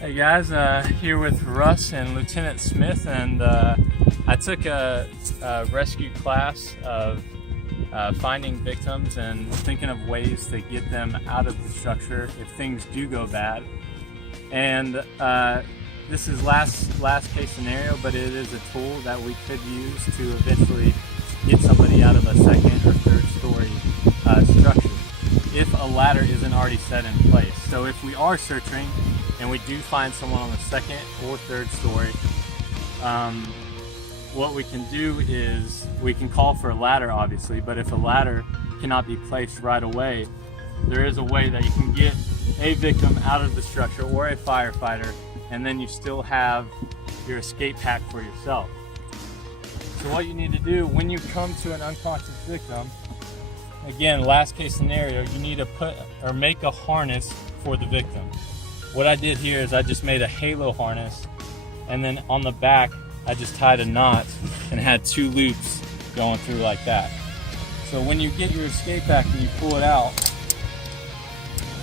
Hey guys, here with Russ and Lieutenant Smith, and I took a rescue class of finding victims and thinking of ways to get them out of the structure if things do go bad. And this is last case scenario, but it is a tool that we could use to eventually get somebody out of a second or third story structure if a ladder isn't already set in place. So if we are searching and we do find someone on the second or third story, what we can do is we can call for a ladder, obviously, but if a ladder cannot be placed right away, there is a way that you can get a victim out of the structure or a firefighter, and then you still have your escape pack for yourself. So what you need to do when you come to an unconscious victim, again, last case scenario, you need to put or make a harness for the victim. What I did here is I just made a halo harness, and then on the back I just tied a knot and had two loops going through like that. So when you get your escape pack and you pull it out,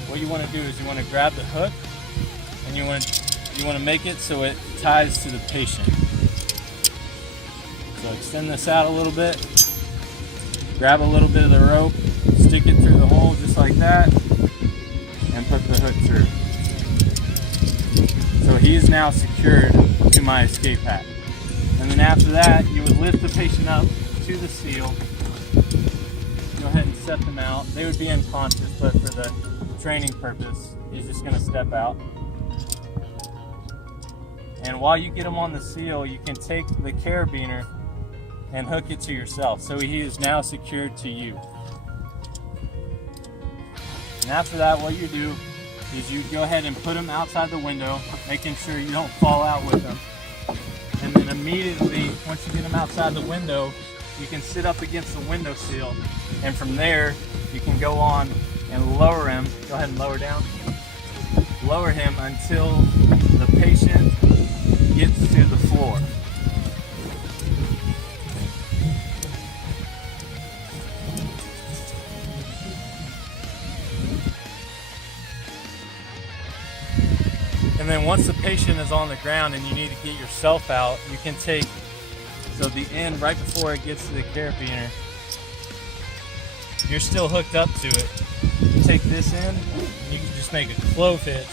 what you want to do is you want to grab the hook and you want to make it so it ties to the patient. So extend this out a little bit, grab a little bit of the rope, stick it through the hole just like that, and put the hook through. So he is now secured to my escape pack. And then after that, you would lift the patient up to the seal, go ahead and set them out. They would be unconscious, but for the training purpose, he's just going to step out. And while you get him on the seal, you can take the carabiner and hook it to yourself. So he is now secured to you. And after that, what you do is you go ahead and put him outside the window, making sure you don't fall out with him. And then immediately, once you get him outside the window, you can sit up against the window sill, and from there, you can go on and lower him. Go ahead and lower down. Lower him until the patient gets to the floor. And then once the patient is on the ground and you need to get yourself out, you can take, so the end right before it gets to the carabiner, you're still hooked up to it. You take this end, and you can just make a clove hitch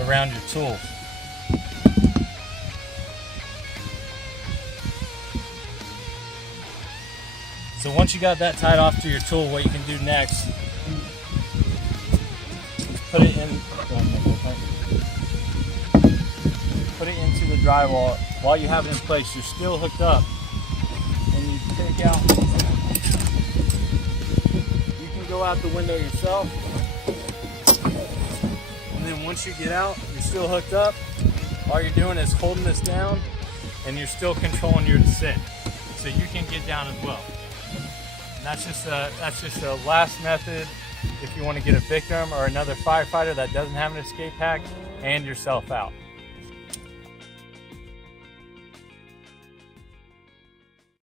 around your tool. So once you got that tied off to your tool, what you can do next, put it in. Put it into the drywall. While you have it in place, you're still hooked up, and you take out. You can go out the window yourself, and then once you get out, you're still hooked up. All you're doing is holding this down, and you're still controlling your descent, so you can get down as well. And that's just a last method if you want to get a victim or another firefighter that doesn't have an escape pack and yourself out.